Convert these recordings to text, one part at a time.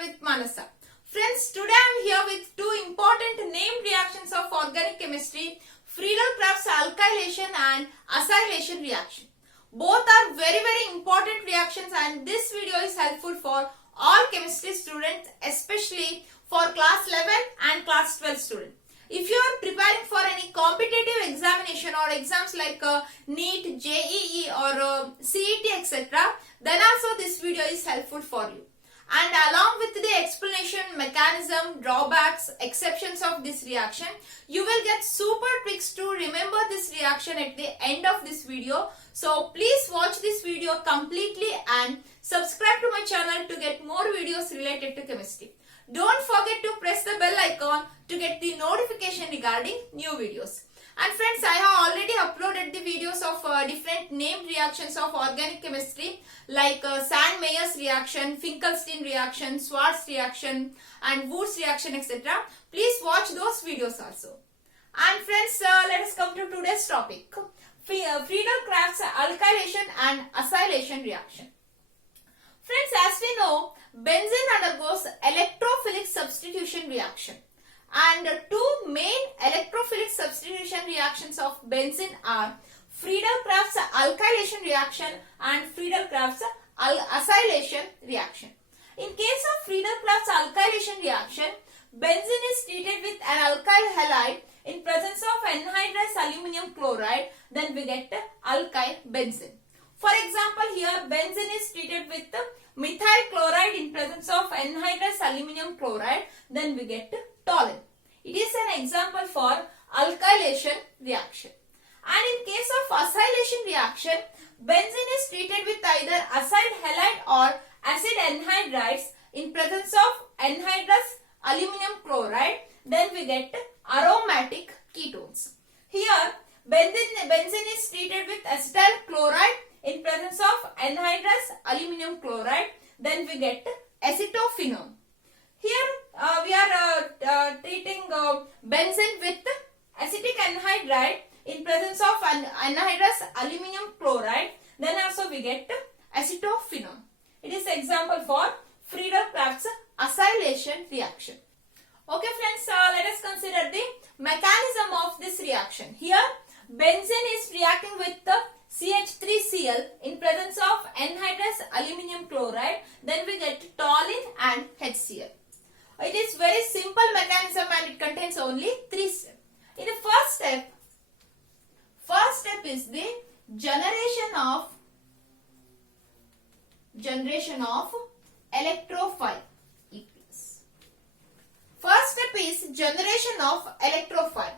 with Manasa. Friends, today I am here with two important named reactions of organic chemistry, Friedel Crafts alkylation and acylation reaction. Both are very important reactions, and this video is helpful for all chemistry students, especially for class 11 and class 12 students. If you are preparing for any competitive examination or exams like NEET, JEE or CET etc., then also this video is helpful for you. And along with the explanation, mechanism, drawbacks, exceptions of this reaction, you will get super tricks to remember this reaction at the end of this video. So please watch this video completely and subscribe to my channel to get more videos related to chemistry. Don't forget to press the bell icon to get the notification regarding new videos. And friends, I have already uploaded the videos of different named reactions of organic chemistry like Sand-Meyer's reaction, Finkelstein reaction, Schwarz reaction and Wurtz reaction etc. Please watch those videos also. And friends, let us come to today's topic. Friedel Crafts alkylation and acylation reaction. Friends, as we know, benzene undergoes electrophilic substitution reaction. And two main electrophilic substitution reactions of benzene are Friedel Crafts alkylation reaction and Friedel Crafts acylation reaction. In case of Friedel Crafts alkylation reaction, benzene is treated with an alkyl halide in presence of anhydrous aluminum chloride, then we get alkyl benzene. For example, here benzene is treated with methyl chloride in presence of anhydrous aluminum chloride, then we get toluene. It is an example for alkylation reaction. And in case of acylation reaction, benzene is treated with either acid halide or acid anhydrides in presence of anhydrous aluminum chloride, then we get aromatic ketones. Here, benzene is treated with acetyl chloride in presence of anhydrous aluminum chloride, then we get acetophenone. Here we are treating benzene with acetic anhydride in presence of anhydrous aluminum chloride, then also we get acetophenone. It is example for Friedel Crafts acylation reaction. Okay friends, let us consider the mechanism of this reaction. Here benzene is reacting with the CH3Cl in presence of anhydrous aluminum chloride, then we get toluene and HCl. It is very simple mechanism and it contains only 3 steps. In the first step is the generation of electrophile. First step is generation of electrophile.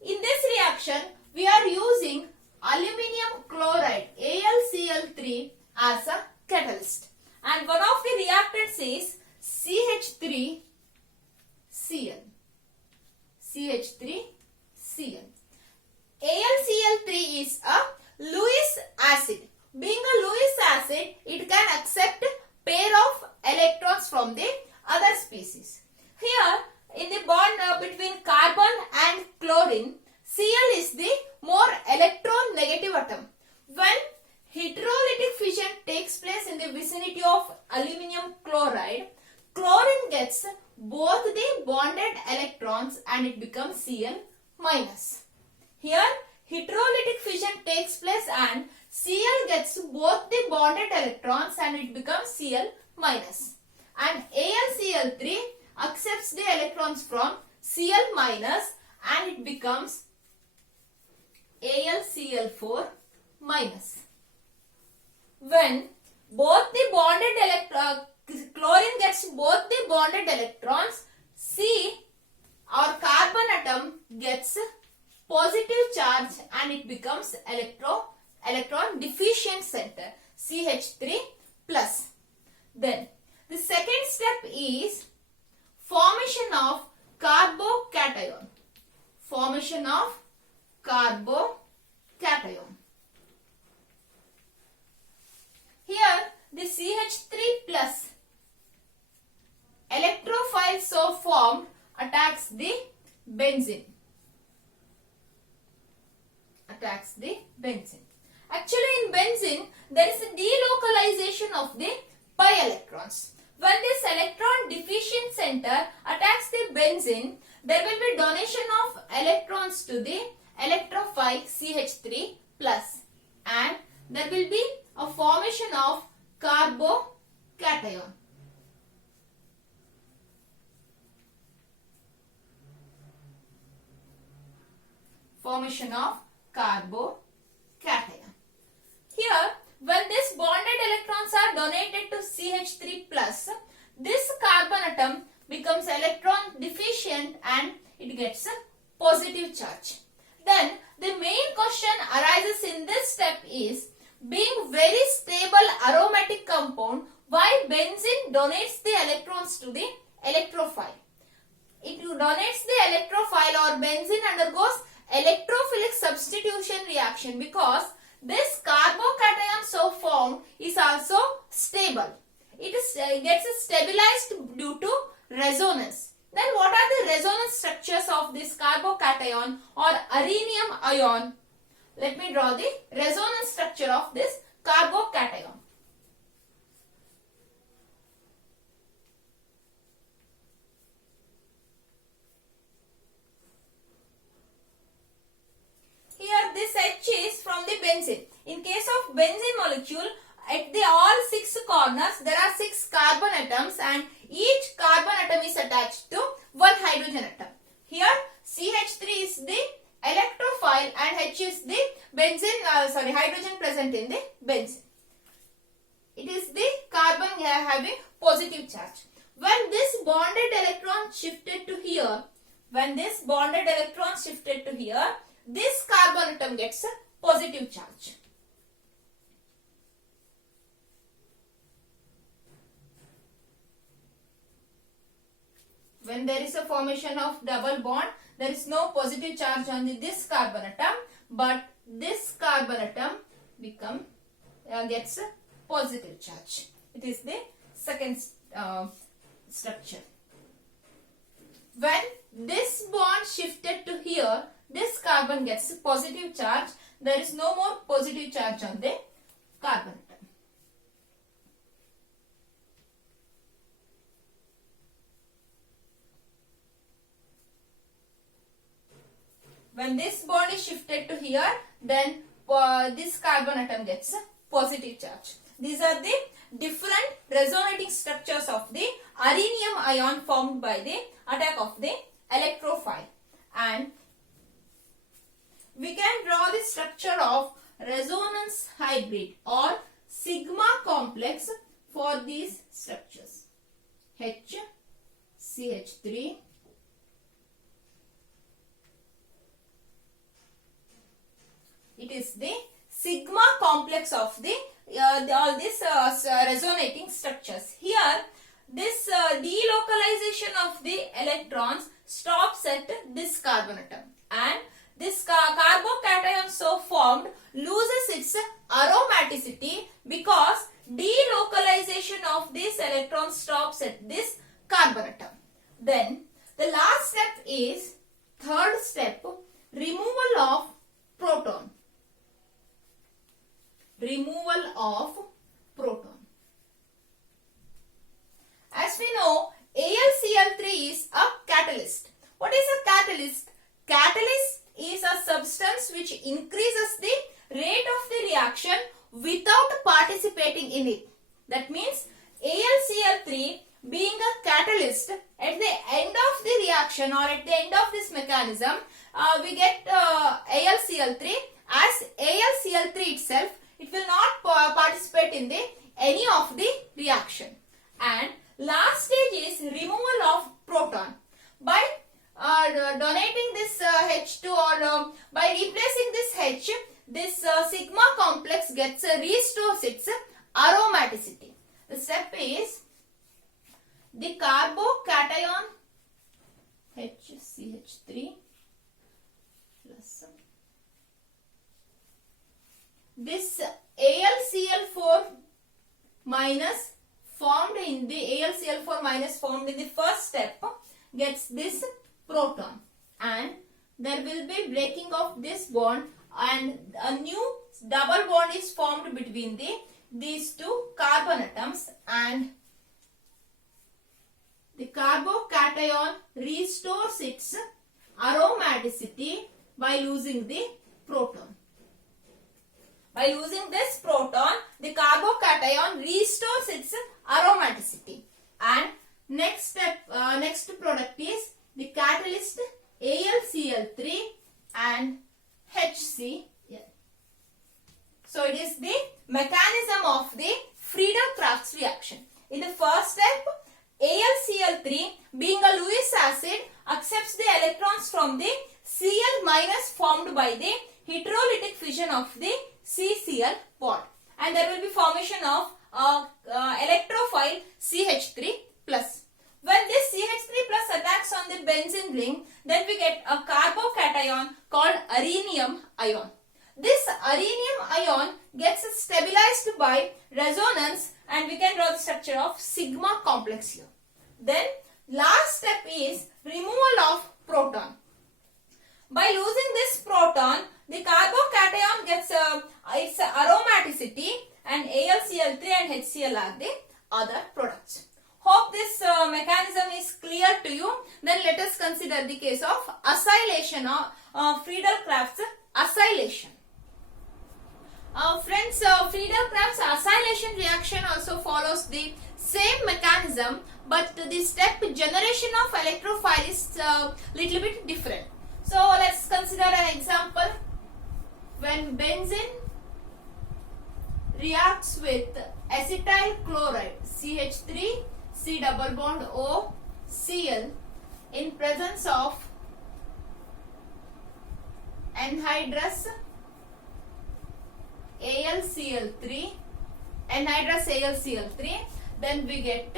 In this reaction, we are using aluminum chloride AlCl3 as a catalyst, and one of the reactants is CH3Cl. AlCl3 is a Lewis acid. Being a Lewis acid, it can accept pair of electrons from the other species. Here, in the bond between carbon and chlorine, Cl is the more electron-negative atom. When hydrolytic fission takes place in the vicinity of aluminum chloride, chlorine gets both the bonded electrons and it becomes Cl minus. Here, hydrolytic fission takes place and Cl gets both the bonded electrons and it becomes Cl minus. And AlCl3 accepts the electrons from Cl minus and it becomes AlCl4 minus. When both the bonded chlorine gets both the bonded electrons, C or carbon atom gets positive charge and it becomes electron deficient center CH3 plus. Then the second step is formation of carbocation. Formation of carbocation. Here the CH3 plus electrophile so formed attacks the benzene. Actually in benzene there is a delocalization of the pi electrons. when this electron deficient center attacks the benzene, there will be donation of electrons to the electrophile CH3 plus, and there will be a formation of carbocation. Formation of carbocation. Here, when these bonded electrons are donated to CH3 plus, this carbon atom becomes electron deficient and it gets a positive charge. Then the main question arises in this step is, being very stable aromatic compound, why benzene donates the electrons to the electrophile? It donates the electrophile, or benzene undergoes electrophilic substitution reaction because this carbocation so formed is also stable. It gets stabilized due to resonance. Then what are the resonance structures of this carbocation or arenium ion? Let me draw the resonance structure of this carbocation. Here this H is from the benzene. In case of benzene molecule, at the all 6 corners there are 6 carbon atoms and each carbon atom is attached to one hydrogen atom. Here CH3 is the electrophile and H is the benzene, hydrogen present in the benzene. It is the carbon having positive charge. When this bonded electron shifted to here, this carbon atom gets a positive charge. When there is a formation of double bond, there is no positive charge on this carbon atom, but this carbon atom gets a positive charge. It is the second structure. When this bond shifted to here, this carbon gets a positive charge. There is no more positive charge on the carbon atom. When this bond is shifted to here, then this carbon atom gets a positive charge. These are the different resonating structures of the arenium ion formed by the attack of the electrophile. And we can draw the structure of resonance hybrid or sigma complex for these structures. H, CH3, it is the sigma complex of the all these resonating structures. Here, this delocalization of the electrons stops at this carbon atom, and this carbocation so formed loses its aromaticity because delocalization of this electron stops at this carbon atom. Then the last step is, third step, removal of proton. Removal of proton. As we know, AlCl3 is a catalyst. What is a catalyst? Catalyst is a substance which increases the rate of the reaction without participating in it. That means AlCl3 being a catalyst, at the end of the reaction or at the end of this mechanism, we get AlCl3 as AlCl3 itself. It will not participate in any of the reaction. And last stage is removal of proton. By donating this H2 or by replacing this H, this sigma complex restores its aromaticity. The step is the carbocation HCH3 plus this AlCl4 minus formed in the first step gets this proton, and there will be breaking of this bond and a new double bond is formed between these two carbon atoms, and aromaticity by losing the proton. By losing this proton, the carbocation restores its aromaticity. And next product is the catalyst AlCl3 and HCl. So it is the mechanism of the Friedel Crafts reaction. In the first step, AlCl3 being a Lewis acid accepts the electrons from the Cl minus formed by the heterolytic fission of the CCl bond, and there will be formation of electrophile CH3 plus. When this CH3 plus attacks on the benzene ring, then we get a carbocation called arenium ion. This arenium ion gets stabilized by resonance, and we can draw the structure of sigma complex here. Then last step is removal of proton. By losing this proton, the carbocation gets its aromaticity, and AlCl3 and HCl are the other products. Hope this mechanism is clear to you. Then let us consider the case of acylation or Friedel Crafts acylation. Friends, Friedel Crafts acylation reaction also follows the same mechanism, but the step generation of electrophile is little bit different. So let's consider an example. When benzene reacts with acetyl chloride CH3 C double bond O Cl in presence of anhydrous AlCl3, then we get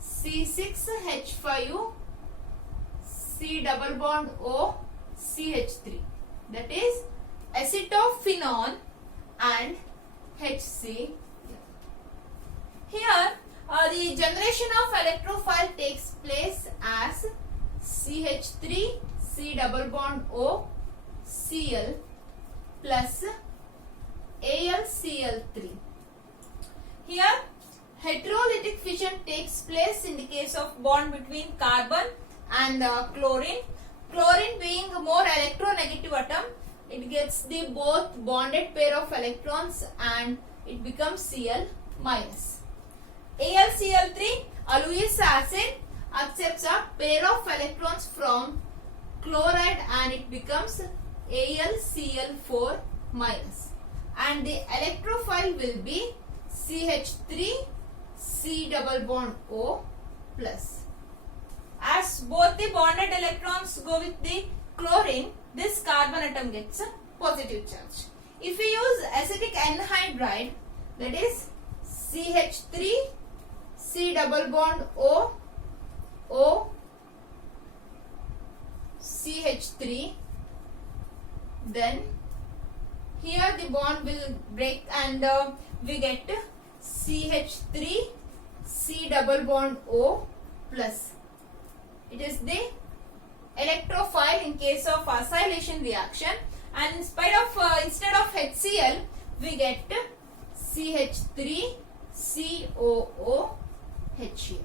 C6H5 C double bond O CH3, that is acetophenone and HC. Here the generation of electrophile takes place as CH3 C double bond O Cl plus AlCl3. Here heterolytic fission takes place in the case of bond between carbon and chlorine. Chlorine being a more electronegative atom, it gets the both bonded pair of electrons and it becomes Cl minus. AlCl3, a Lewis acid, accepts a pair of electrons from chloride and it becomes AlCl4 minus. And the electrophile will be CH3 C double bond O plus. As both the bonded electrons go with the chlorine, this carbon atom gets a positive charge. If we use acetic anhydride, that is CH3 C double bond O O CH3, then here the bond will break and we get CH3 C double bond O plus. It is the electrophile in case of acylation reaction, and instead of HCl we get CH3 COO HCl.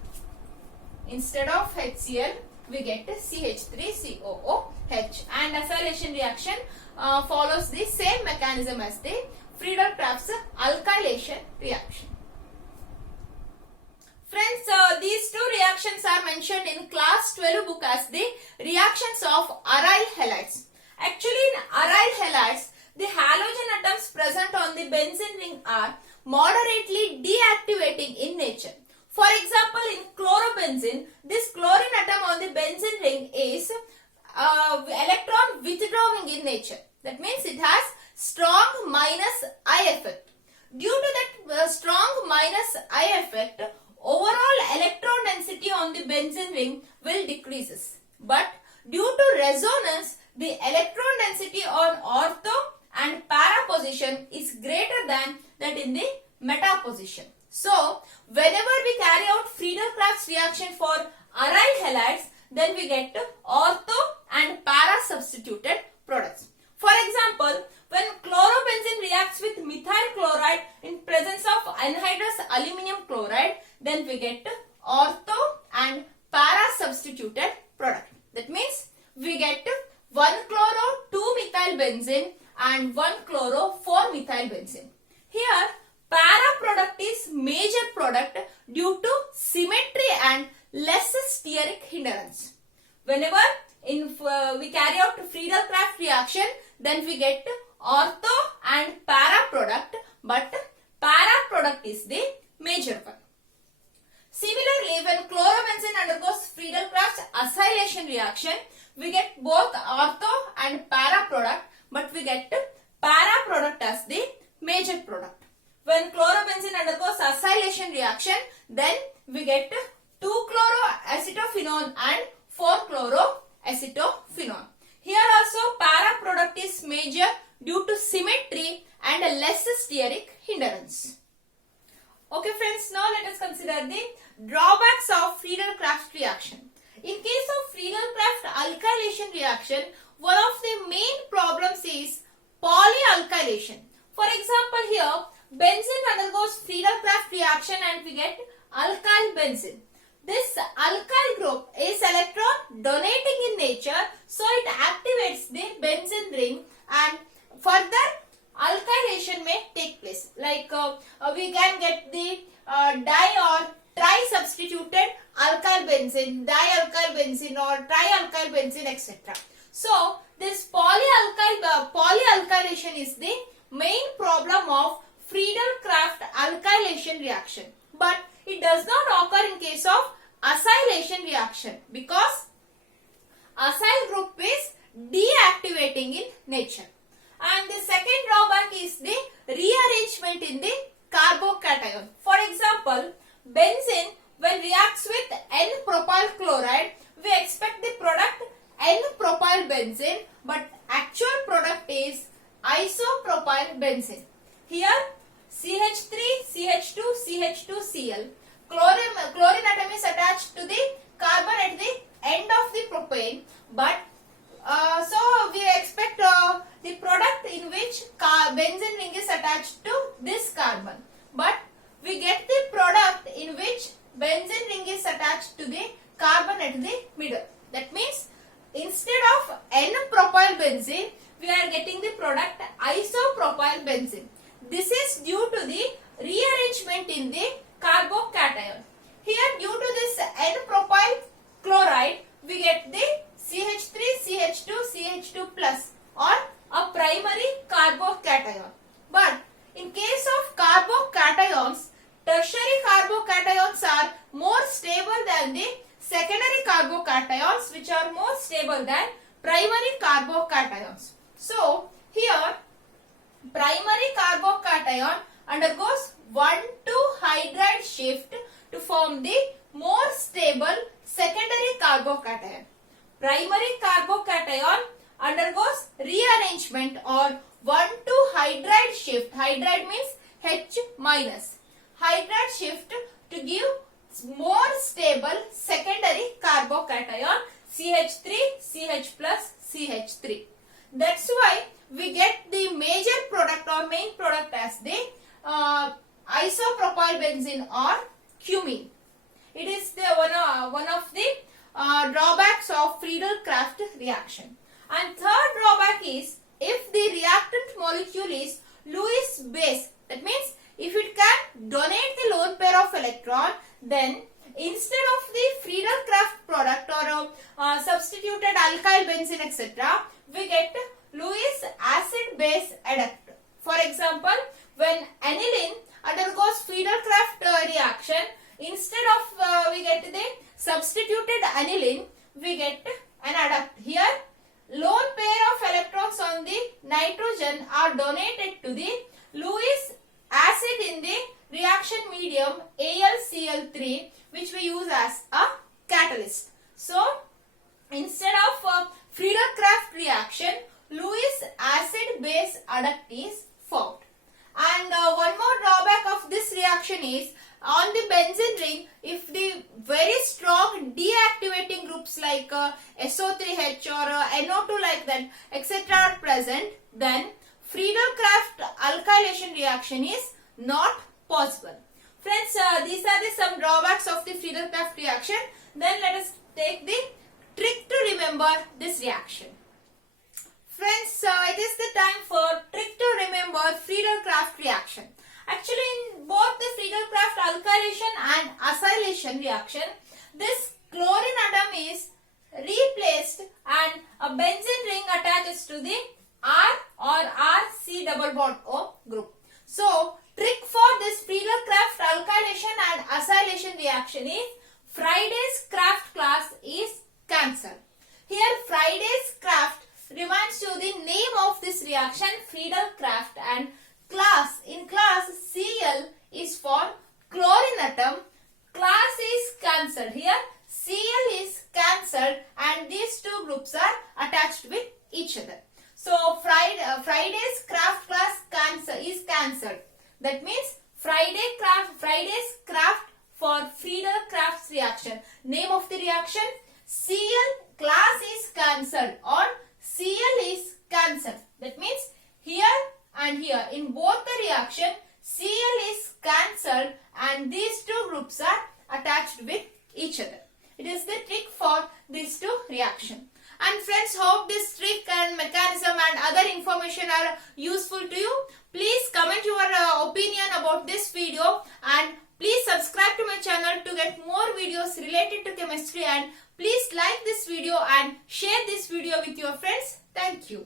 Instead of HCl we get CH3 COOH, and acylation reaction follows the same mechanism as the Friedel Crafts alkylation reaction. Friends, these two reactions are mentioned in class 12 book as the reactions of aryl halides. Actually, in aryl halides, the halogen atoms present on the benzene ring are moderately deactivating in nature. For example, in chlorobenzene, this chlorine atom on the benzene ring is electron withdrawing in nature. That means it has strong minus I effect. Due to that strong minus I effect, overall electron density on the benzene ring will decreases. But due to resonance, the electron density on ortho and para position is greater than that in the meta position. So, whenever we carry out Friedel Crafts reaction for aryl halides, then we get ortho and para substituted products. For example, when chlorobenzene reacts with methyl chloride in presence of anhydrous aluminum chloride, then we get ortho and para substituted product. That means we get and 1-chloro-4-methylbenzene. Here, para product is major product due to symmetry and less steric hindrance. Whenever we carry out Friedel Crafts reaction, then we get ortho and para product, but para product is the major one. Similarly, when chlorobenzene undergoes Friedel Crafts acylation reaction, we get both ortho and para product, but we get para product as the major product. When chlorobenzene undergoes acylation reaction, then we get 2-chloroacetophenone and 4-chloroacetophenone. Here also para product is major due to symmetry and a less steric hindrance. Okay friends, now let us consider the drawbacks of Friedel Crafts reaction. In case of Friedel Crafts alkylation reaction, one of the main problems is polyalkylation. For example, here benzene undergoes Friedel Crafts reaction and we get alkyl benzene. This alkyl group is electron donating in nature, so it activates the benzene ring and further alkylation may take place. Like we can get the di or tri-substituted alkyl benzene, dialkyl benzene or trialkyl benzene, etc. So this polyalkylation is the main problem of Friedel Crafts alkylation reaction. But it does not occur in case of acylation reaction because acyl group is deactivating in nature. And the second drawback is the rearrangement in the carbocation. For example, benzene when reacts with N-propyl chloride, we expect the product N-propyl benzene, but actual product is isopropyl benzene. Here CH3, CH2, CH2Cl. Chlorine atom is attached to the carbon at the end of the propane, but so we expect the product in which benzene ring is attached to this carbon, but we get the product in which benzene ring is attached to the carbon at the middle. That means instead of N-propyl benzene, we are getting the product isopropyl benzene. This is due to the rearrangement in the carbocation. Here, due to this N-propyl chloride, we get the CH3, CH2, CH2 plus or a primary carbocation. But in case of carbocations, tertiary carbocations are more stable than the secondary carbocations, which are more stable than primary carbocations. So here primary carbocation undergoes 1,2 hydride shift to form the more stable secondary carbocation. Primary carbocation undergoes rearrangement or 1,2 hydride shift. Hydride means H minus. Hydride shift to give more stable secondary carbocation CH3, CH plus, CH3. That's why we get the major product or main product as the isopropyl benzene or cumene. It is the one of the drawbacks of Friedel Crafts reaction. And third drawback is if the reactant molecule is Lewis base. That means if it can donate the lone pair of electron, then instead of the Friedel Crafts product or substituted alkyl benzene, etc., we get Lewis acid base adduct. For example, when aniline undergoes Friedel Crafts reaction, instead of we get the substituted aniline, we get an adduct. Here, lone pair of electrons on the nitrogen are donated to the Lewis acid in the reaction medium AlCl3, which we use as a catalyst. So, instead of Friedel Crafts reaction, Lewis acid base adduct is formed. And one more drawback of this reaction is on the benzene ring, if the very strong deactivating groups like SO3H or NO2 like that, etc. are present, then Friedel Crafts alkylation reaction is not possible. Friends, these are some drawbacks of the Friedel Crafts reaction. Then let us take the trick to remember this reaction. Friends, it is the time for C double bond O group. So, trick for this Friedel Crafts alkylation and acylation reaction is Friday's craft class is cancelled. Here Friday's craft reminds you the name of this reaction, Friedel Crafts, and class, in class Cl is for chlorine atom. Class is cancelled. Here Cl is cancelled and these two groups are attached with each other. So Friday's craft class is cancelled. That means Friday's craft for Friedel Crafts reaction. Name of the reaction, Cl class is cancelled or Cl is cancelled. That means here and here in both the reaction Cl is cancelled and these two groups are attached with each other. It is the trick for these two reactions. And friends, hope this trick and mechanism and other information are useful to you. Please comment your opinion about this video and please subscribe to my channel to get more videos related to chemistry, and please like this video and share this video with your friends. Thank you.